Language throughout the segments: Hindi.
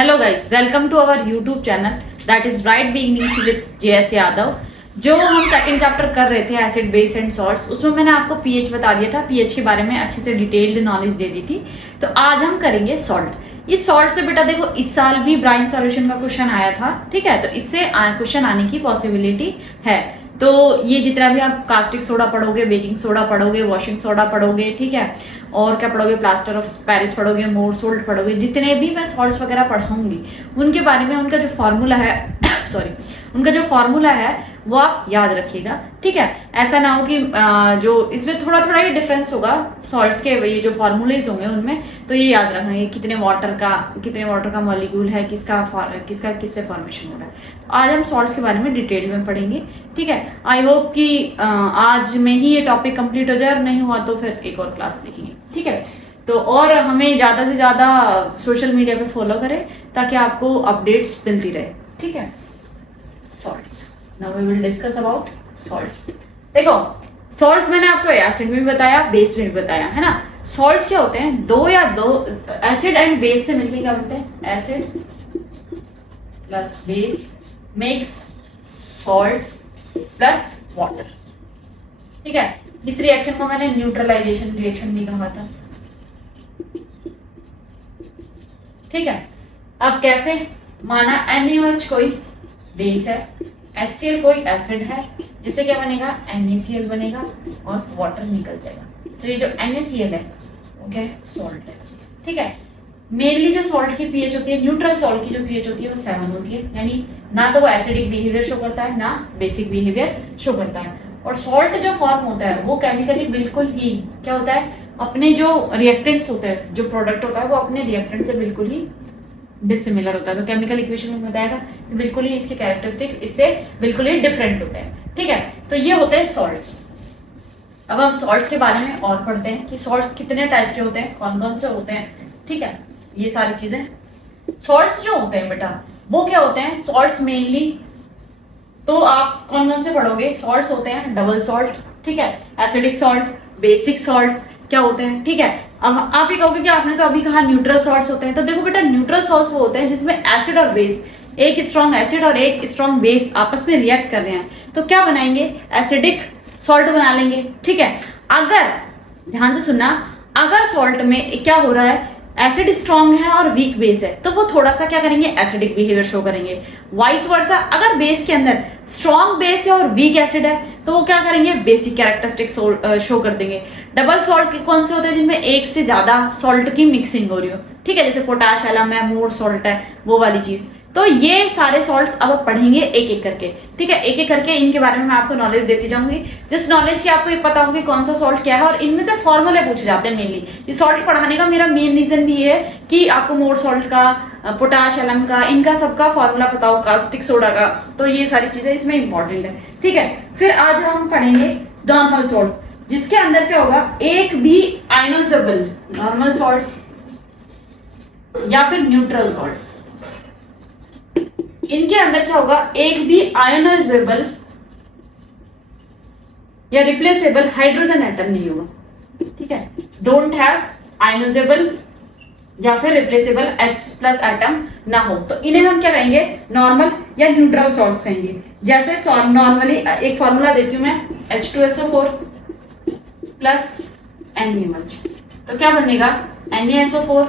Hello guys, welcome to our YouTube channel that is bright beginnings with JS Yadav. जो हम सेकंड चैप्टर कर रहे थे एसिड बेस एंड सॉल्ट्स, उसमें मैंने आपको पीएच बता दिया था, पीएच के बारे में अच्छे से डिटेल्ड नॉलेज दे दी थी। तो आज हम करेंगे सॉल्ट। इस सॉल्ट से बेटा देखो, इस साल भी ब्राइन सॉल्यूशन का क्वेश्चन आया था, ठीक है। तो इससे क्वेश्चन आने की पॉसिबिलिटी है। तो ये जितना भी आप कास्टिक सोडा पढ़ोगे, बेकिंग सोडा पढ़ोगे, वॉशिंग सोडा पढ़ोगे, ठीक है, और क्या पढ़ोगे, प्लास्टर ऑफ पेरिस पढ़ोगे, मोर सोल्ट पढ़ोगे, जितने भी मैं सॉल्ट्स वगैरह पढ़ाऊंगी उनके बारे में उनका जो फॉर्मूला है सॉरी, उनका जो फॉर्मूला है वो आप याद रखिएगा, ठीक है। ऐसा ना हो कि जो इसमें थोड़ा थोड़ा ही डिफरेंस होगा सॉल्ट्स के, ये जो फॉर्मूलेज होंगे उनमें, तो ये याद रखना है कितने वाटर का मॉलिक्यूल है, किसका किससे फॉर्मेशन हो रहा है। तो आज हम सॉल्ट्स के बारे में डिटेल में पढ़ेंगे, ठीक है। आई होप कि आज में ही ये टॉपिक कंप्लीट हो जाए, और नहीं हुआ तो फिर एक और क्लास देखेंगे, ठीक है। तो और हमें ज्यादा से ज्यादा सोशल मीडिया पे फॉलो करें ताकि आपको अपडेट्स मिलती रहे, ठीक है। Salts, now we will discuss about salts. देखो, सॉल्ट्स मैंने आपको एसिड में भी बताया, बेस में भी बताया, है ना। सॉल्ट्स क्या होते हैं, दो एसिड एंड बेस से मिलकर क्या बनते हैं, acid plus base makes salts plus water, ठीक है। इस रिएक्शन को मैंने न्यूट्रलाइजेशन रिएक्शन भी कहा था, ठीक है। अब कैसे माना, NaOH कोई बेस है, HCl कोई एसिड है, जिससे क्या बनेगा, NaCl बनेगा और वाटर निकल जाएगा। तो ये जो NaCl है वो क्या है, सॉल्ट है, ठीक है। मेनली जो सॉल्ट की पीएच होती है, न्यूट्रल सॉल्ट की जो पीएच होती है वो 7 होती है, यानी ना तो वो एसिडिक बिहेवियर शो करता है ना बेसिक बिहेवियर शो करता है। और सॉल्ट जो फॉर्म होता है वो केमिकली बिल्कुल ही क्या होता है, अपने जो रिएक्टेंट्स होते हैं, जो प्रोडक्ट होता है वो अपने रिएक्टेंट से बिल्कुल ही डिसिमिलर होता है। तो केमिकल इक्वेशन में बताया था कि बिल्कुल ही इसके कैरेक्टरिस्टिक इससे बिल्कुल ही डिफरेंट होते हैं, ठीक है। तो ये होते हैं सॉल्ट्स। अब हम सॉल्ट्स के बारे में और पढ़ते हैं कि सॉल्ट्स कितने टाइप के होते हैं, कौन कौन से होते हैं, ठीक है। ये सारी चीजें सॉल्ट्स जो होते हैं बेटा, वो क्या होते हैं, सॉल्ट्स मेनली तो आप कौन कौन से पढ़ोगे, सॉल्ट्स होते हैं डबल सॉल्ट, ठीक है, एसिडिक सॉल्ट, बेसिक सॉल्ट्स क्या होते हैं, ठीक है। अब आप ये कहोगे कि आपने तो अभी कहा न्यूट्रल सॉल्ट्स होते हैं, तो देखो बेटा, न्यूट्रल सॉल्ट्स वो होते हैं जिसमें एसिड और बेस, एक स्ट्रॉन्ग एसिड और एक स्ट्रॉन्ग बेस आपस में रिएक्ट कर रहे हैं, तो क्या बनाएंगे, एसिडिक सॉल्ट बना लेंगे, ठीक है। अगर ध्यान से सुनना, अगर सॉल्ट में क्या हो रहा है, एसिड स्ट्रॉन्ग है और वीक बेस है, तो वो थोड़ा सा क्या करेंगे, एसिडिक बिहेवियर शो करेंगे। वाइस वर्सा, अगर बेस के अंदर स्ट्रॉन्ग बेस है और वीक एसिड है, तो वो क्या करेंगे, बेसिक कैरेक्टरिस्टिक शो कर देंगे। डबल सॉल्ट कौन से होते हैं, जिनमें एक से ज्यादा सॉल्ट की मिक्सिंग हो रही हो, ठीक है, जैसे पोटाश एलम है, मोर सॉल्ट है, वो वाली चीज। तो ये सारे सॉल्ट्स अब आप पढ़ेंगे एक एक करके, ठीक है। एक एक करके इनके बारे में मैं आपको नॉलेज देती जाऊंगी, जिस नॉलेज की आपको ये पता होगी कौन सा सॉल्ट क्या है, और इनमें से फॉर्मूले पूछे जाते हैं मेनली। ये सॉल्ट पढ़ाने का मेरा मेन रीजन भी है कि आपको मोर सॉल्ट का, पोटाश एलम का, इनका सबका फॉर्मूला पता हो, कास्टिक सोडा का, तो ये सारी चीजें इसमें इंपॉर्टेंट है, ठीक है। फिर आज हम पढ़ेंगे नॉर्मल सॉल्ट्स, जिसके अंदर क्या होगा, एक भी आयनोजेबल नॉर्मल सॉल्ट्स या फिर न्यूट्रल सॉल्ट्स, इनके अंदर क्या होगा, एक भी आयनाइजेबल या रिप्लेसेबल हाइड्रोजन एटम नहीं होगा, ठीक है। डोंट हैव आयनाइजेबल या फिर रिप्लेसेबल H+ एटम ना हो, तो इन्हें हम क्या कहेंगे, नॉर्मल या न्यूट्रल सॉल्ट्स कहेंगे। जैसे नॉर्मली एक फॉर्मूला देती हूं मैं, H2SO4 प्लस NaOH, तो क्या बनेगा, NaSO4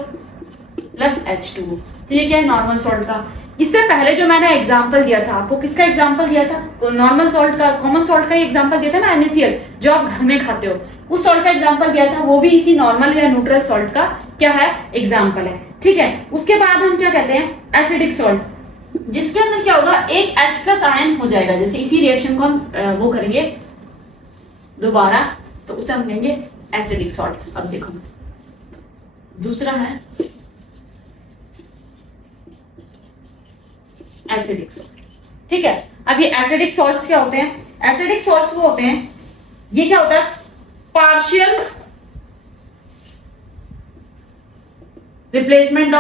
प्लस H2O। तो ये क्या है, नॉर्मल सॉल्ट का। इससे पहले जो मैंने एग्जांपल दिया था आपको, किसका एग्जांपल दिया था, नॉर्मल सॉल्ट का, कॉमन सॉल्ट का एग्जांपल दिया था ना, NaCl, जो आप घर में खाते हो, उस सॉल्ट का एग्जांपल दिया था, वो भी इसी नॉर्मल या न्यूट्रल सॉल्ट का क्या है, एग्जांपल है, ठीक है। उसके बाद हम क्या कहते हैं, एसिडिक सॉल्ट, जिसके अंदर क्या होगा, एक H+ आयन हो जाएगा। जैसे इसी रिएक्शन को हम वो करेंगे दोबारा, तो उसे हम कहेंगे एसिडिक सॉल्ट। अब देखो, दूसरा है एसिडिक सॉल्ट, ठीक है। अब ये एसिडिक सॉल्ट्स क्या होते हैं, एसिडिक सॉल्ट्स वो होते हैं, ये क्या होता है, partial replacement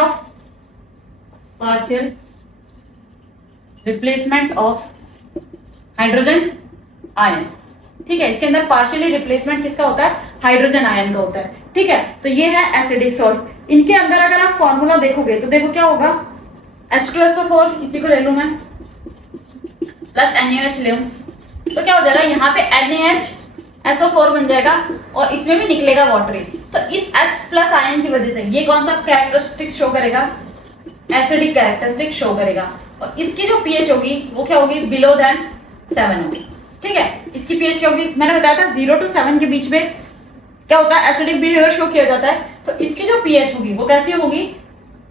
of hydrogen ion, ठीक है। इसके अंदर पार्शियली रिप्लेसमेंट किसका होता है, हाइड्रोजन आयन का होता है, ठीक है। तो ये है एसिडिक सॉल्ट। इनके अंदर अगर आप फॉर्मूला देखोगे तो देखो क्या होगा, H2SO4 इसी को ले लूं मैं, प्लस NaOH ले लूं, तो क्या हो जाएगा, यहाँ पे NaHSO4 बन जाएगा और इसमें भी निकलेगा वाटर। तो इस H प्लस आयन की वजह से ये कौन सा कैरेक्टरिस्टिक शो करेगा, एसिडिक कैरेक्टरिस्टिक शो करेगा। और इसकी जो पीएच होगी वो क्या होगी, बिलो देन 7 होगी। ठीक है, इसकी पीएच क्या होगी, मैंने बताया था 0 to 7 के बीच में क्या होता है, एसिडिक बिहेवियर शो किया जाता है। तो इसकी जो पीएच होगी वो कैसी होगी,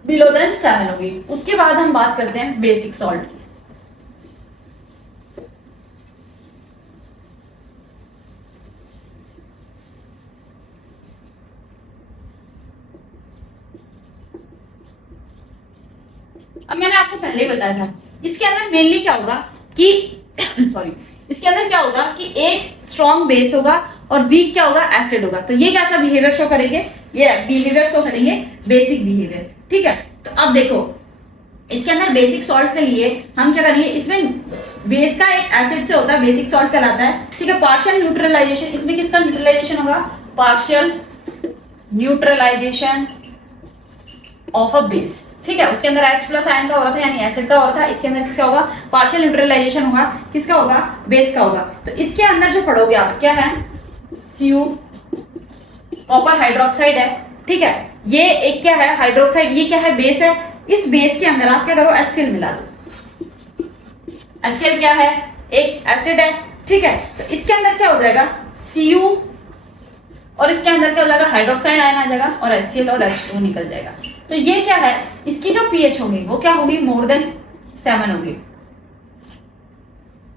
बिलो देन 7 होगी। उसके बाद हम बात करते हैं बेसिक सॉल्ट। अब मैंने आपको पहले ही बताया था इसके अंदर मेनली क्या होगा कि सॉरी, इसके अंदर क्या होगा कि एक स्ट्रॉन्ग बेस होगा और वीक क्या होगा, एसिड होगा। तो ये कैसा बिहेवियर शो करेंगे, ये बिहेवियर शो करेंगे बेसिक बिहेवियर। ठीक है, तो अब देखो इसके अंदर बेसिक सॉल्ट के लिए हम क्या करेंगे, इसमें बेस का एक एसिड से होता है, बेसिक सॉल्ट कहलाता है। ठीक है, पार्शियल न्यूट्रलाइजेशन, इसमें किसका न्यूट्रलाइजेशन होगा, partial neutralisation of a base. ठीक है, उसके अंदर H प्लस आयन का हो रहा था यानी एसिड का हो रहा था, इसके अंदर किसका होगा, पार्शियल न्यूट्रलाइजेशन होगा, किसका होगा, बेस का होगा। तो इसके अंदर जो पढ़ोगे आप क्या है, Cu कॉपर हाइड्रोक्साइड है। ठीक है, ये एक क्या है, हाइड्रोक्साइड, ये क्या है, बेस है। इस बेस के अंदर आप क्या करो, HCl मिला दो। HCl क्या है, एक एसिड है। ठीक है, तो इसके अंदर क्या हो जाएगा, Cu और इसके अंदर क्या हो जाएगा, हाइड्रोक्साइड आयन आ जाएगा और HCl और H2 निकल जाएगा। तो ये क्या है, इसकी जो पीएच होगी वो क्या होगी, मोर देन 7 होगी।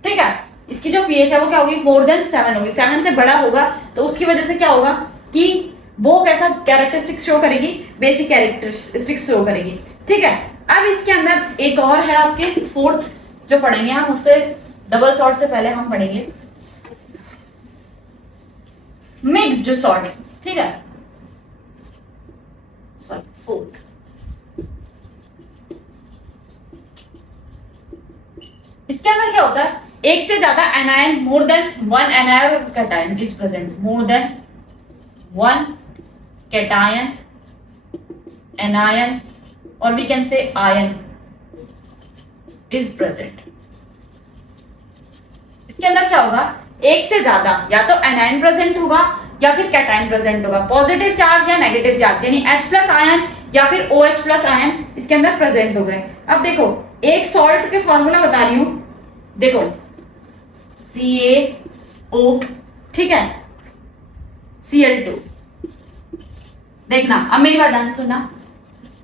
ठीक है, इसकी जो पीएच है वो क्या होगी, मोर देन 7 होगी। 7 से बड़ा होगा तो उसकी वजह से क्या होगा कि वो कैसा कैरेक्टरिस्टिक शो करेगी, बेसिक कैरेक्टरिस्टिक शो करेगी। ठीक है, अब इसके अंदर एक और है आपके फोर्थ जो पढ़ेंगे हम, उससे डबल सॉल्ट से पहले हम पढ़ेंगे मिक्स्ड सॉल्ट। ठीक है, सॉरी फोर्थ, इसके अंदर क्या होता है, एक से ज्यादा anion, more than 1 anion cation is present, more than 1 cation, anion और we can say ion is present. इसके अंदर क्या होगा, एक से ज्यादा या तो एनायन प्रेजेंट होगा या फिर कैटायन प्रेजेंट होगा, पॉजिटिव चार्ज या नेगेटिव चार्ज, यानी H प्लस आयन या फिर OH प्लस आयन इसके अंदर प्रेजेंट हो गए। अब देखो एक सॉल्ट के फॉर्मूला बता रही हूं, देखो CaO, ठीक है, Cl2। देखना, अब मेरी बात ध्यान से सुनना,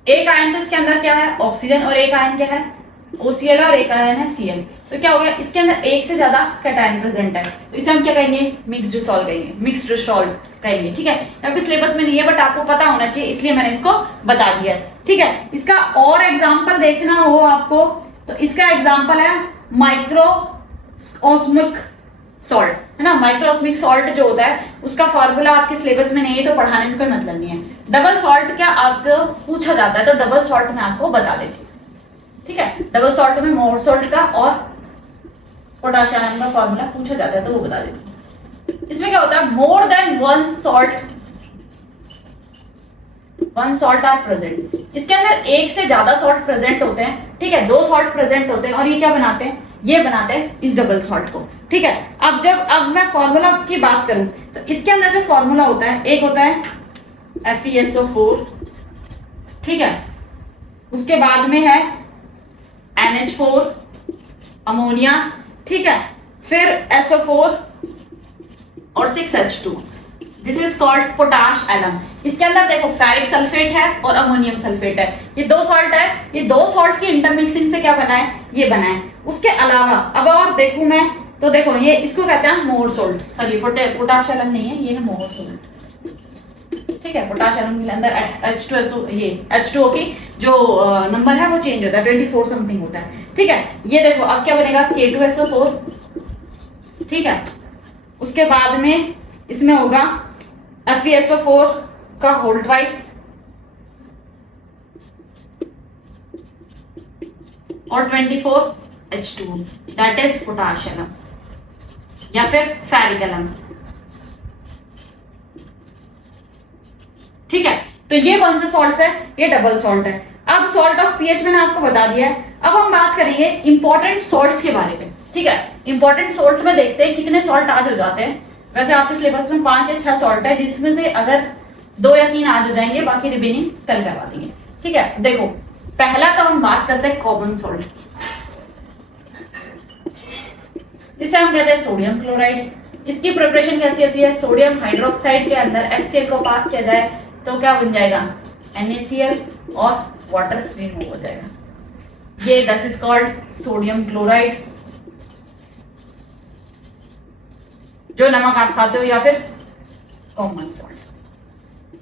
एक आयन तो इसके अंदर क्या है, ऑक्सीजन, और एक आयन क्या है, OCl, और एक आयन है Cl। तो क्या हो गया, इसके अंदर एक से ज्यादा कैटायन प्रेजेंट है, तो इसे हम क्या कहेंगे, मिक्स्ड सॉल्ट कहेंगे, मिक्स्ड सॉल्ट कहेंगे। ठीक है, यहाँ पे सिलेबस में नहीं है बट आपको पता होना चाहिए इसलिए मैंने इसको बता दिया है। ठीक है, इसका और एग्जाम्पल देखना हो आपको तो इसका एग्जाम्पल है माइक्रोऑस्मिक सॉल्ट, है ना। माइक्रोऑस्मिक सॉल्ट जो होता है उसका फॉर्मूला आपके सिलेबस में नहीं है तो पढ़ाने से कोई मतलब नहीं है। डबल सॉल्ट क्या आपको पूछा जाता है तो डबल सॉल्ट मैं आपको बता देती हूँ। ठीक है, डबल सॉल्ट में मोर सॉल्ट का और पोटाशियम का फॉर्मूला पूछा जाता है तो वो बता देती हूँ। इसमें क्या होता है, more than 1 salt are present. इसके अंदर एक से ज्यादा सॉल्ट प्रेजेंट होते हैं। ठीक है, 2 सॉल्ट प्रेजेंट होते हैं और ये क्या बनाते हैं, ये बनाते हैं इस डबल सॉल्ट को। ठीक है, अब मैं फॉर्मूला की बात करूं तो इसके अंदर जो फॉर्मूला होता है, एक होता है FeSO4, ठीक है, उसके बाद में है NH4 अमोनिया, ठीक है, फिर SO4 और 6H2, this is called potash alum. इसके अंदर देखो फेरिक सल्फेट है और अमोनियम सल्फेट है, ये 2 सॉल्ट है, ये 2 सॉल्ट की इंटरमिक्सिंग से क्या बना है, ये बना है। उसके अलावा अब और देखूं मैं तो देखो ये इसको कहते हैं मोर सोल्ट, सॉरी पोटाश एलम नहीं है, ये है मोर सोल्ट। ठीक है, पोटाश एलम के अंदर H2SO, ये H2O की जो नंबर है वो चेंज होता है, 24 समथिंग होता है। ठीक है, ये देखो अब क्या बनेगा K2SO4, ठीक है, उसके बाद में इसमें होगा FeSO4 का होल ट्वाइस और 24H2 that is potash alum या फिर फेरिक एलम। ठीक है, तो ये कौन से सॉल्ट्स है, ये डबल सॉल्ट है। अब सॉल्ट ऑफ पीएच मैंने आपको बता दिया है। अब हम बात करेंगे इंपॉर्टेंट सॉल्ट्स के बारे में, ठीक है। इंपॉर्टेंट सॉल्ट में देखते हैं कितने सॉल्ट आज हो जाते हैं। वैसे आपके सिलेबस में 5 या 6 सॉल्ट है, जिसमें से अगर 2 या 3 आज हो जाएंगे, बाकी रिमेनिंग कल करवा देंगे, ठीक है। देखो पहला तो हम बात करते हैं कॉमन सॉल्ट, जिसे हम कहते हैं सोडियम क्लोराइड। इसकी प्रिपरेशन कैसी होती है? सोडियम हाइड्रोक्साइड के अंदर HCl को पास किया जाए तो क्या बन जाएगा? NaCl और वाटर रिमूव हो जाएगा। ये this is called sodium chloride, जो नमक आप खाते हो, या फिर कॉमन सॉल्ट,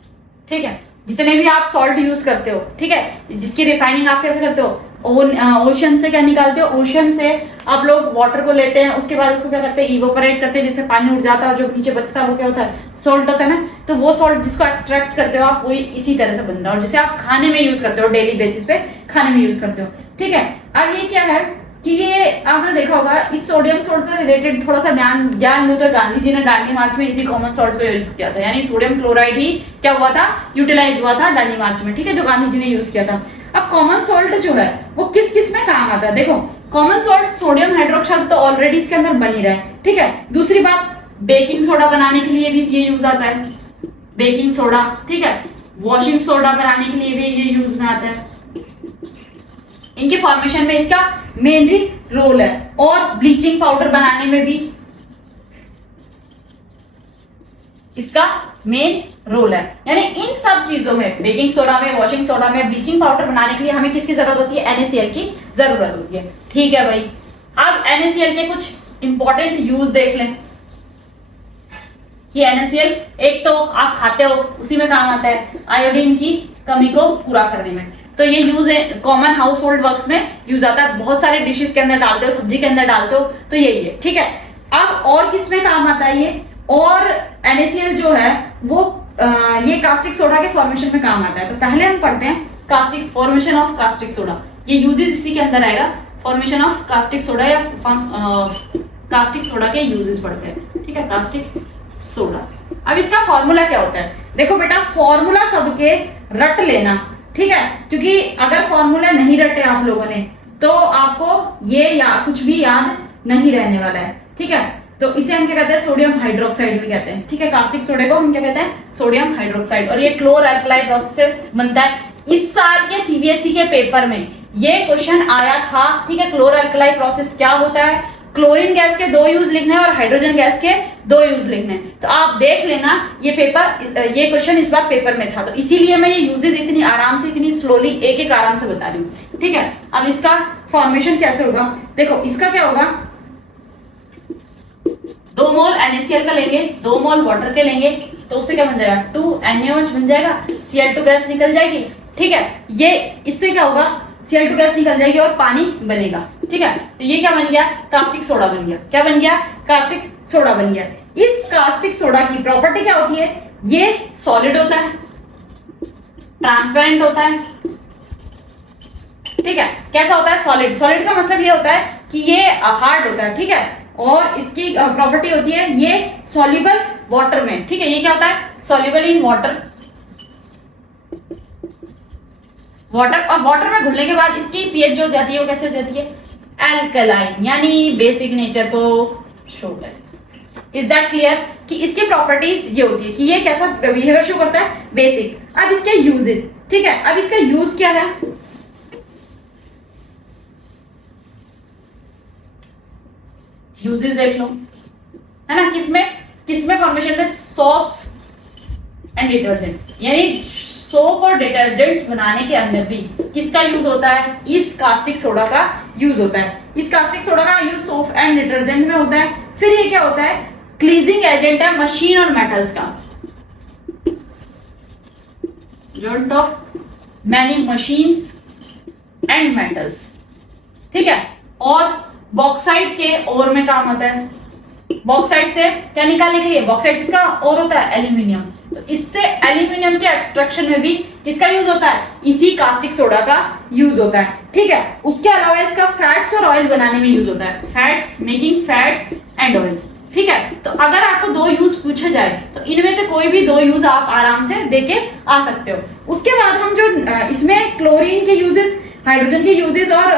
ठीक है। जितने भी आप सॉल्ट यूज करते हो, ठीक है, जिसकी रिफाइनिंग आप कैसे करते हो? ओशन से क्या निकालते हो? ओशन से आप लोग वाटर को लेते हैं, उसके बाद उसको क्या करते हैं? इवोपरेट करते हैं, जिससे पानी उठ जाता है और जो नीचे बचता है वो क्या होता है? सॉल्ट होता है ना। तो वो सॉल्ट जिसको एक्सट्रैक्ट करते हो आप, वही इसी तरह से बनता है, और जिसे आप खाने में यूज करते हो, डेली बेसिस पे खाने में यूज करते हो, ठीक है। अब ये क्या है कि ये आपने देखा होगा, इस सोडियम सॉल्ट से रिलेटेड थोड़ा सा ज्ञान दो, तो गांधी जी ने दांडी मार्च में इसी कॉमन सॉल्ट को यूज किया था, यानी सोडियम क्लोराइड ही क्या हुआ था? यूटिलाइज हुआ था दांडी मार्च में, ठीक है, जो गांधी जी ने यूज किया था। अब कॉमन सॉल्ट जो है वो किस किस में काम आता है? देखो कॉमन सॉल्ट सोडियम हाइड्रोक्साइड तो ऑलरेडी इसके अंदर बन ही रहा है, ठीक है। दूसरी बात, बेकिंग सोडा बनाने के लिए भी ये यूज आता है, बेकिंग सोडा, ठीक है। वॉशिंग सोडा बनाने के लिए भी ये यूज में आता है। इनके फॉर्मेशन में इसका मेनली रोल है, और ब्लीचिंग पाउडर बनाने में भी इसका मेन रोल है। यानी इन सब चीजों में, बेकिंग सोडा में, वॉशिंग सोडा में, ब्लीचिंग पाउडर बनाने के लिए हमें किसकी जरूरत होती है? NaCl की जरूरत होती है, ठीक है भाई। अब NaCl के कुछ इंपॉर्टेंट यूज देख लें कि NaCl एक तो आप खाते हो, उसी में काम आता है आयोडीन की कमी को पूरा करने में। तो ये यूज है कॉमन हाउस होल्ड वर्क्स में यूज आता है, बहुत सारे डिशेस के अंदर डालते हो, सब्जी के अंदर डालते हो, तो यही है, ठीक है। अब और किस में काम आता है ये? और NaCl जो है वो ये कास्टिक सोडा के फॉर्मेशन में काम आता है। तो पहले हम पढ़ते हैं caustic formation of caustic soda, ये यूजेस इसी के अंदर आएगा, फॉर्मेशन ऑफ कास्टिक सोडा या कास्टिक सोडा के यूजेस पढ़ते हैं, ठीक है, कास्टिक सोडा। अब इसका फॉर्मूला क्या होता है? देखो बेटा, फॉर्मूला सबके रट लेना, ठीक है, क्योंकि अगर फॉर्मूला नहीं रटे आप लोगों ने तो आपको ये या कुछ भी याद नहीं रहने वाला है, ठीक है। तो इसे हम क्या कहते हैं? सोडियम हाइड्रोक्साइड भी कहते हैं, ठीक है। कास्टिक सोडे को हम क्या कहते हैं? Sodium hydroxide. और ये क्लोर अल्कलाई प्रोसेस से बनता है। इस साल के CBSE के पेपर में ये क्वेश्चन आया था, ठीक है। क्लोर अल्कलाई प्रोसेस क्या होता है? क्लोरीन गैस के 2 यूज लिखने हैं और हाइड्रोजन गैस के 2 यूज लिखने हैं। तो आप देख लेना, ये क्वेश्चन इस बार पेपर में था, तो इसीलिए मैं ये यूजेस इतनी आराम से, इतनी स्लोली एक एक आराम से बता रही हूँ, ठीक है। अब इसका फॉर्मेशन कैसे होगा? देखो इसका क्या होगा, 2 मोल NaCl का लेंगे, 2 मोल वाटर के लेंगे, तो उससे क्या बन जाएगा? 2NaOH बन जाएगा, Cl2 गैस निकल जाएगी, ठीक है। ये इससे क्या होगा? Cl2 गैस निकल जाएगी और पानी बनेगा, ठीक है। तो ये क्या बन गया? कास्टिक सोडा बन गया। क्या बन गया? कास्टिक सोडा बन गया। इस कास्टिक सोडा की प्रॉपर्टी क्या होती है? ये सॉलिड होता है, ट्रांसपेरेंट होता है, ठीक है। कैसा होता है? सॉलिड। सॉलिड का मतलब ये होता है कि ये हार्ड होता है, ठीक है। और इसकी प्रॉपर्टी होती है ये सॉल्युबल वाटर में, ठीक है। ये क्या होता है? Soluble in water. और वाटर में घुलने के बाद इसकी पीएच जो जाती है वो कैसे जाती है? एल्कलाइन, यानी बेसिक नेचर को शो करता। Is that clear? कि इसकी प्रॉपर्टीज ये होती है कि ये कैसा बिहेवियर शो करता है? बेसिक। अब इसके यूजेस, ठीक है। अब इसका यूज क्या है? यूजेस देख लो, है ना। किसमें फॉर्मेशन में? सोप्स एंड डिटर्जेंट, यानी सोप और डिटर्जेंट्स बनाने के अंदर भी किसका यूज होता है? इस कास्टिक सोडा का यूज होता है। इस कास्टिक सोडा का यूज सोप एंड डिटर्जेंट में होता है। फिर ये क्या होता है? क्लीजिंग एजेंट है मशीन और मेटल्स का, agent of many machines and metals, ठीक है। और बॉक्साइट के ओर में काम आता है। बॉक्साइट से क्या निकालने के लिए? बॉक्साइट किसका ओर होता है? एल्यूमिनियम। तो इससे एल्यूमिनियम के एक्सट्रैक्शन में भी किसका यूज होता है? इसी कास्टिक सोडा का यूज होता है, ठीक है। उसके अलावा इसका फैट्स और ऑयल बनाने में यूज होता है। Fats, making fats and oils, ठीक है। तो अगर आपको दो यूज पूछा जाए तो इनमें से कोई भी दो यूज आप आराम से देके आ सकते हो। उसके बाद हम जो इसमें क्लोरीन के यूजेस, हाइड्रोजन के यूजेस और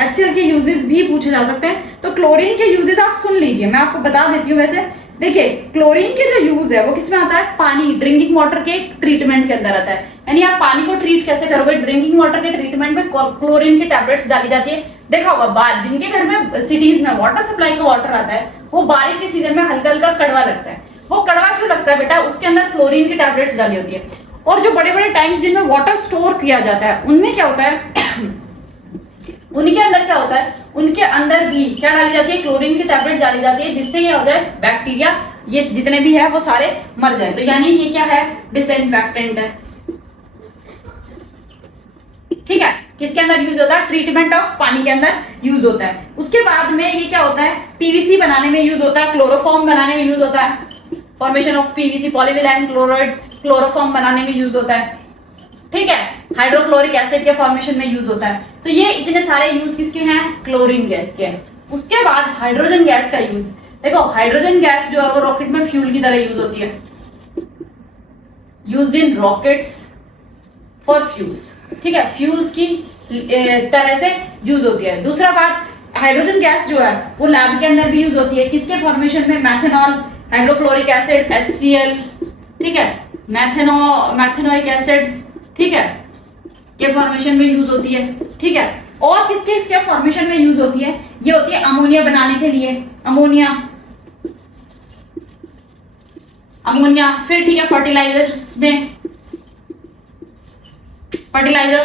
HCl के यूजेस भी पूछे जा सकते हैं। तो क्लोरीन के यूजेस आप सुन लीजिए, मैं आपको बता देती हूँ। वैसे देखिए, क्लोरीन के जो यूज है वो किसमें आता है? पानी, ड्रिंकिंग वाटर के ट्रीटमेंट के अंदर आता है। यानी आप पानी को ट्रीट कैसे करोगे? ड्रिंकिंग वाटर के ट्रीटमेंट में क्लोरीन की टैबलेट्स डाली जाती है। देखा होगा जिनके घर में सिटीज में वाटर सप्लाई का वाटर आता है, वो बारिश के सीजन में हल्का हल्का कड़वा लगता है। वो कड़वा क्यों लगता है बेटा? उसके अंदर क्लोरीन की टैबलेट्स डाली होती है। और जो बड़े बड़े टैंक्स जिनमें वाटर स्टोर किया जाता है, उनमें क्या होता है उनके अंदर क्या होता है? उनके अंदर भी क्या डाली जाती है? क्लोरीन की टैबलेट डाली जाती है, जिससे ये हो जाए बैक्टीरिया ये जितने भी है वो सारे मर जाए। तो यानी ये क्या है? डिसइंफेक्टेंट है। ठीक है, किसके अंदर यूज होता है? ट्रीटमेंट ऑफ पानी के अंदर यूज होता है। उसके बाद में ये क्या होता है? पीवीसी बनाने में यूज होता है, क्लोरोफॉर्म बनाने में यूज होता है। Formation of PVC, polyvinyl chloride, chloroform बनाने में यूज होता है। ठीक है, हाइड्रोक्लोरिक एसिड के फॉर्मेशन में यूज होता है। तो ये इतने सारे यूज किसके हैं? क्लोरीन गैस के। उसके बाद हाइड्रोजन गैस का यूज। देखो, हाइड्रोजन गैस जो है वो रॉकेट में फ्यूल की तरह यूज होती है, used in rockets for fuels. ठीक है, फ्यूल्स की तरह से यूज होती है। दूसरा बात, हाइड्रोजन गैस जो है वो लैब के अंदर भी यूज होती है। किसके फॉर्मेशन में? मैथनॉल, हाइड्रोक्लोरिक एसिड, HCl, ठीक है, मैथेनोइक एसिड, ठीक है, के फॉर्मेशन में यूज होती है। ठीक है, और किसके इसके फॉर्मेशन में यूज होती है? ये होती है अमोनिया बनाने के लिए, अमोनिया। फिर ठीक है, फर्टिलाइजर्स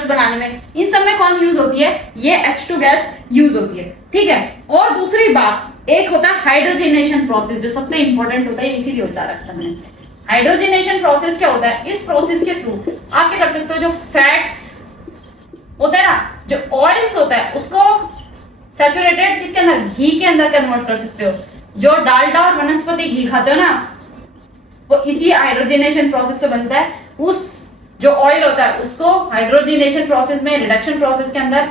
बनाने में, इन सब में कौन यूज होती है? ये H2 गैस यूज होती है। ठीक है, और दूसरी बात, एक होता है हाइड्रोजनेशन प्रोसेस, जो सबसे इंपॉर्टेंट होता है, इसीलिए होता रखता है। हाइड्रोजनेशन प्रोसेस क्या होता है? इस प्रोसेस के थ्रू आप क्या कर सकते हो? जो फैट्स होता है ना, जो ऑयल्स होता है, उसको सैचुरेटेड किसके अंदर? घी के अंदर कन्वर्ट कर सकते हो। जो डालडा और वनस्पति घी खाते हो ना, वो इसी हाइड्रोजनेशन प्रोसेस से बनता है। उस जो ऑयल होता है उसको हाइड्रोजनेशन प्रोसेस में, रिडक्शन प्रोसेस के अंदर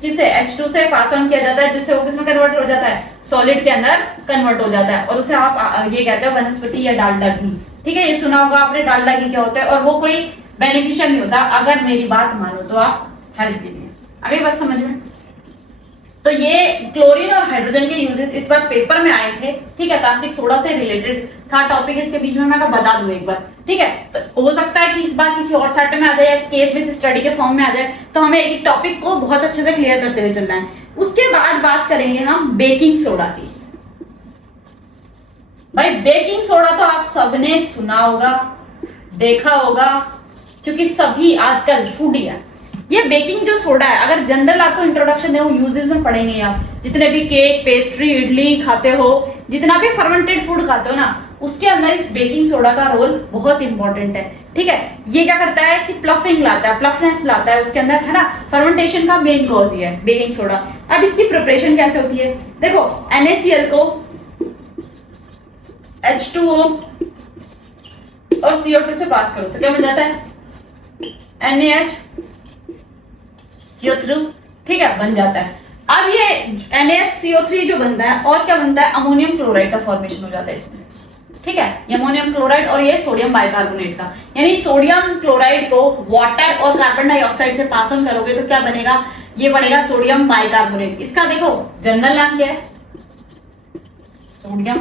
किसे H2 से पास ऑन किया जाता है, जिससे वो किसमें कन्वर्ट हो जाता है? सॉलिड के अंदर कन्वर्ट हो जाता है, और उसे आप ये कहते हो वनस्पति या डालडा घी। ठीक है, ये सुना होगा आपने, डालडा घी क्या होता है, और वो कोई बेनिफिशियल नहीं होता। अगर मेरी बात मानो तो आप हेल्थ के लिए। अगली बात समझ में? तो ये क्लोरीन और हाइड्रोजन के यूजेस इस बार पेपर में आए थे। ठीक है, कास्टिक सोडा से रिलेटेड था टॉपिक, इसके बीच में मैं बता दूं एक बार। ठीक है, तो हो सकता है कि इस बार किसी और सैट में आ जाए, केस बेस्ड स्टडी के फॉर्म में आ जाए, तो हमें एक टॉपिक को बहुत अच्छे से क्लियर करते हुए चलना है। उसके बाद बात करेंगे हम बेकिंग सोडा की। भाई, बेकिंग सोडा तो आप सबने सुना होगा, देखा होगा, क्योंकि सभी आजकल फूडी है। ये बेकिंग जो सोडा है, अगर जनरल आपको इंट्रोडक्शन दे, यूजेस में पढ़ेंगे आप, जितने भी केक, पेस्ट्री, इडली खाते हो, जितना भी फर्मेंटेड फूड खाते हो ना, उसके अंदर इस बेकिंग सोडा का रोल बहुत इंपॉर्टेंट है। ठीक है, ये क्या करता है कि प्लफिंग लाता है, प्लफनेस लाता है उसके अंदर, है ना। फर्मेंटेशन का मेन कॉज ये है बेकिंग सोडा। अब इसकी प्रिपरेशन कैसे होती है? देखो, NaCl को H2O और CO2 से पास करो तो क्या बन जाता है? NaHCO3। ठीक है, बन जाता है। अब ये NaHCO3 जो बनता है, और क्या बनता है? अमोनियम क्लोराइड का फॉर्मेशन हो जाता है इसमें। ठीक है, ये अमोनियम क्लोराइड और ये सोडियम बाइकार्बोनेट का, यानी सोडियम क्लोराइड को वाटर और कार्बन डाइऑक्साइड से पास ऑन करोगे तो क्या बनेगा? ये बनेगा सोडियम बाइकार्बोनेट। इसका देखो जनरल नाम क्या है? Sodium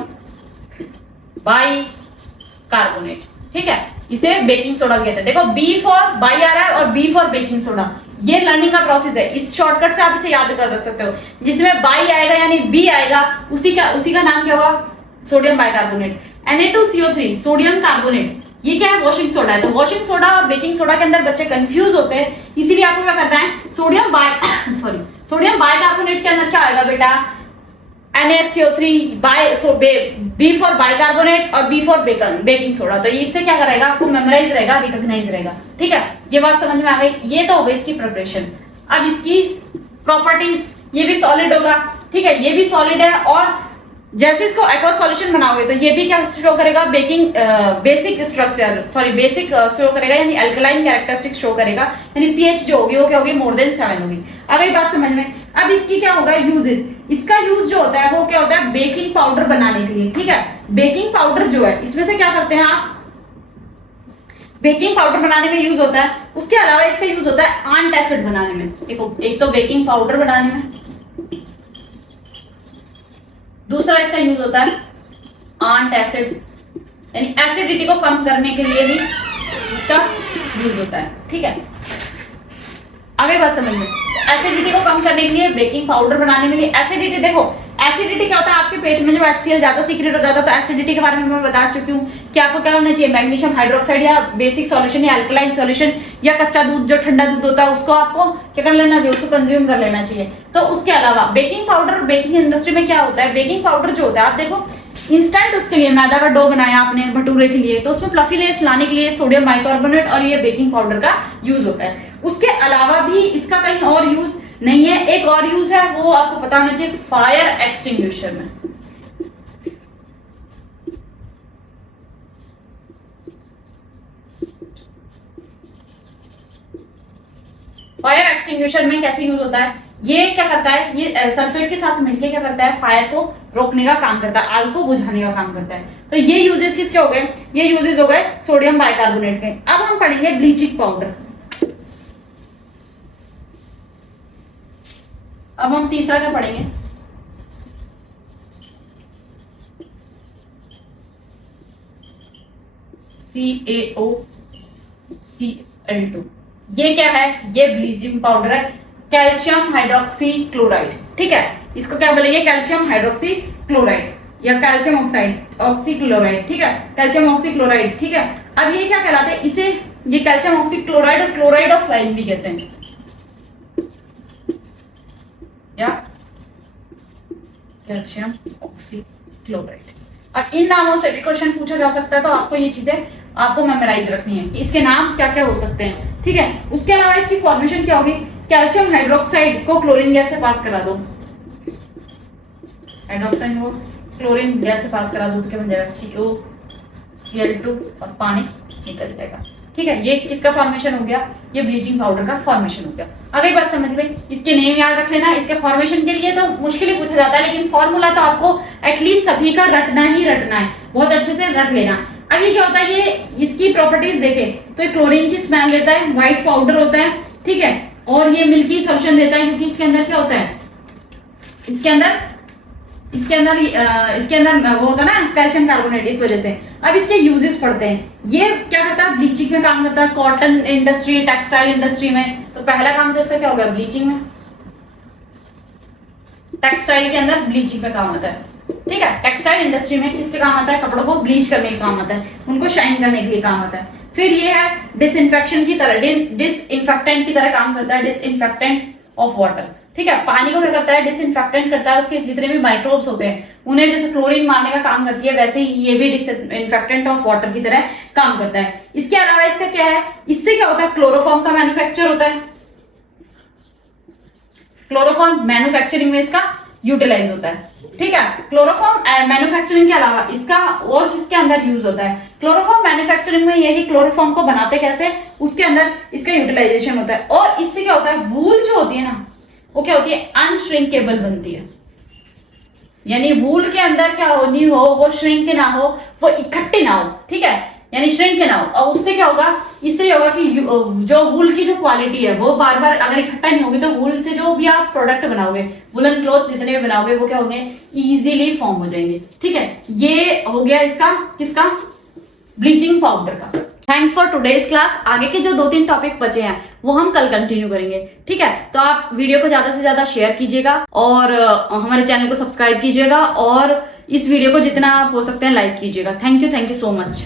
bicarbonate. ठीक है, इसे बेकिंग सोडा कहते हैं। देखो, बी फॉर बाई आ रहा है और बी फॉर बेकिंग सोडा, ये लर्निंग का प्रोसेस है। इस शॉर्टकट से आप इसे याद कर सकते हो। जिसमें बाई आएगा यानी बी आएगा, उसी का नाम क्या होगा? Sodium bicarbonate. Na2CO3 sodium carbonate, ये क्या है? वॉशिंग सोडा है। तो वॉशिंग सोडा और बेकिंग सोडा के अंदर बच्चे कंफ्यूज होते हैं, इसीलिए आपको क्या करना है? सोडियम बाइकार्बोनेट के अंदर क्या आएगा बेटा? NaHCO3, बी फॉर बाइकार्बोनेट और बी फॉर बेकिंग सोडा। तो इससे क्या करेगा? आपको मेमोराइज रहेगा, रिकॉग्नाइज रहेगा। ठीक है, ये बात समझ में आ गई। ये तो हो गई इसकी प्रिपरेशन। अब इसकी प्रॉपर्टीज, ये भी सॉलिड होगा। ठीक है, ये भी सॉलिड है, और जैसे इसको एक्वा सॉल्यूशन बनाओगे तो ये भी क्या शो करेगा? बेसिक शो करेगा, यानी अल्कलाइन कैरेक्टरिस्टिक शो करेगा, यानी पीएच जो होगी वो क्या होगी? मोर देन 7 होगी। अब एक बात समझ में, अब इसकी क्या होगा यूजेस, इसका यूज जो होता है वो क्या होता है बेकिंग पाउडर बनाने के लिए, ठीक है। बेकिंग पाउडर जो है इसमें से क्या करते हैं आप, बेकिंग पाउडर बनाने में यूज होता है। उसके अलावा इसका यूज होता है आंट एसिड बनाने में। देखो एक तो बेकिंग पाउडर बनाने में, दूसरा इसका यूज होता है आंट एसिड, यानी एसिडिटी को कम करने के लिए भी इसका यूज होता है, ठीक है। आगे बात समझ में, एसिडिटी को कम करने के लिए बेकिंग पाउडर बनाने के लिए, एसिडिटी देखो एसिडिटी क्या होता है आपके पेट में जब HCl ज्यादा सीक्रेट हो जाता है तो एसिडिटी के बारे में मैं बता चुकी हूँ कि आपको क्या होना चाहिए, मैग्नीशियम हाइड्रोक्साइड या बेसिक सॉल्यूशन या अल्कलाइन सॉल्यूशन या कच्चा दूध जो ठंडा दूध होता है उसको आपको क्या कर लेना चाहिए, उसको कंज्यूम कर लेना चाहिए। तो उसके अलावा बेकिंग पाउडर, बेकिंग इंडस्ट्री में क्या होता है, बेकिंग पाउडर जो होता है आप देखो इंस्टेंट उसके लिए मैदा का डो बनाया आपने भटूरे के लिए तो उसमें फ्लफी लेयर्स लाने के लिए सोडियम बाइकार्बोनेट और ये बेकिंग पाउडर का यूज होता है। उसके अलावा भी इसका कहीं और यूज नहीं है, एक और यूज है वो आपको पता होना चाहिए, फायर एक्सटिंग्विशर में। फायर एक्सटिंग्विशर में कैसे यूज होता है, ये क्या करता है, ये सल्फेट के साथ मिलकर क्या करता है, फायर को रोकने का काम करता है, आग को बुझाने का काम करता है। तो ये यूजेस किसके हो गए, ये यूजेस हो गए सोडियम बाइकार्बोनेट के। अब हम पढ़ेंगे ब्लीचिंग पाउडर। अब हम तीसरा क्या पढ़ेंगे, CaOCl2। ये क्या है, ये ब्लीचिंग पाउडर है, कैल्शियम हाइड्रोक्सी क्लोराइड, ठीक है। इसको क्या बोलेंगे, कैल्शियम हाइड्रोक्सी क्लोराइड या कैल्शियम ऑक्साइड ऑक्सी क्लोराइड, ठीक है, कैल्शियम ऑक्सी क्लोराइड, ठीक है। अब ये क्या कहलाते हैं, इसे ये कैल्शियम ऑक्सी क्लोराइड और क्लोराइड ऑफ लाइम भी कहते हैं, या कैल्शियम ऑक्सी क्लोराइड। अब इन नामों से भी क्वेश्चन पूछा जा सकता है तो आपको ये चीजें आपको मेमोराइज रखनी है कि इसके नाम क्या क्या हो सकते हैं, ठीक है। उसके अलावा इसकी फॉर्मेशन क्या होगी, कैल्शियम हाइड्रोक्साइड को क्लोरीन गैस से पास करा दो, हाइड्रोक्साइड को क्लोरीन गैस से पास करा दो तो क्या बन जाएगा, CaCl2 और पानी निकल जाएगा, ठीक है। ये किसका फॉर्मेशन हो गया, ये ब्लीचिंग पाउडर का फॉर्मेशन हो गया। आगे बात समझ में, इसके नेम याद रख लेना। इसके फॉर्मेशन के लिए तो मुश्किल ही पूछा जाता है लेकिन फॉर्मूला तो आपको एटलीस्ट सभी का रटना ही रटना है, बहुत अच्छे से रट लेना। अब ये क्या होता है, ये इसकी प्रॉपर्टीज देखें तो ये क्लोरीन की स्मेल देता है, व्हाइट पाउडर होता है, ठीक है, और ये मिल्की सॉल्यूशन देता है क्योंकि इसके अंदर क्या होता है, इसके अंदर वो होता है ना कैल्शियम कार्बोनेट, इस वजह से। अब इसके यूजेस पढ़ते हैं, ये क्या करता है, ब्लीचिंग में काम करता है, कॉटन इंडस्ट्री, टेक्सटाइल इंडस्ट्री में। तो पहला काम तो इसका क्या होगा, ब्लीचिंग में, टेक्सटाइल के अंदर ब्लीचिंग में काम आता है, ठीक है। टेक्सटाइल इंडस्ट्री में किसके काम आता है, कपड़ों को ब्लीच करने के काम आता है, उनको शाइन करने के लिए काम आता है। फिर ये है डिसइंफेक्शन की तरह, डिसइंफेक्टेंट की तरह काम करता है, डिसइंफेक्टेंट ऑफ वाटर, ठीक है। पानी को क्या करता है, डिसइंफेक्टेंट करता है, उसके जितने भी माइक्रोब्स होते हैं उन्हें जैसे क्लोरीन मारने का काम करती है वैसे ही ये भी डिसइंफेक्टेंट ऑफ वाटर की तरह काम करता है। इसके अलावा इसका क्या है, इससे क्या होता है, क्लोरोफॉर्म का मैन्युफैक्चर होता है, क्लोरोफॉर्म मैन्युफैक्चरिंग में इसका यूटिलाइज होता है, ठीक है। क्लोरोफॉर्म मैन्युफैक्चरिंग के अलावा इसका और किसके अंदर यूज होता है, क्लोरोफॉर्म मैन्युफैक्चरिंग में ये कि क्लोरोफॉर्म को बनाते कैसे, उसके अंदर इसका यूटिलाइजेशन होता है। और इससे क्या होता है, वूल जो होती है ना वो क्या होती है, अनश्रिंकेबल बनती है, यानी वूल के अंदर क्या होनी हो, वो श्रिंक ना हो, वो इकट्ठी ना हो, ठीक है, यानी श्रिंक ना हो। और उससे क्या होगा, इससे होगा कि जो वूल की जो क्वालिटी है वो बार बार अगर इकट्ठा नहीं होगी तो वूल से जो भी आप प्रोडक्ट बनाओगे, वुलन क्लॉथ्स जितने भी बनाओगे वो क्या होंगे, इजीली फॉर्म हो जाएंगे, ठीक है। ये हो गया इसका किसका, ब्लीचिंग पाउडर का। Thanks for today's class. आगे के जो 2-3 टॉपिक बचे हैं वो हम कल कंटिन्यू करेंगे, ठीक है। तो आप वीडियो को ज्यादा से ज्यादा शेयर कीजिएगा और हमारे चैनल को सब्सक्राइब कीजिएगा और इस वीडियो को जितना आप हो सकते हैं लाइक कीजिएगा। Thank you so much.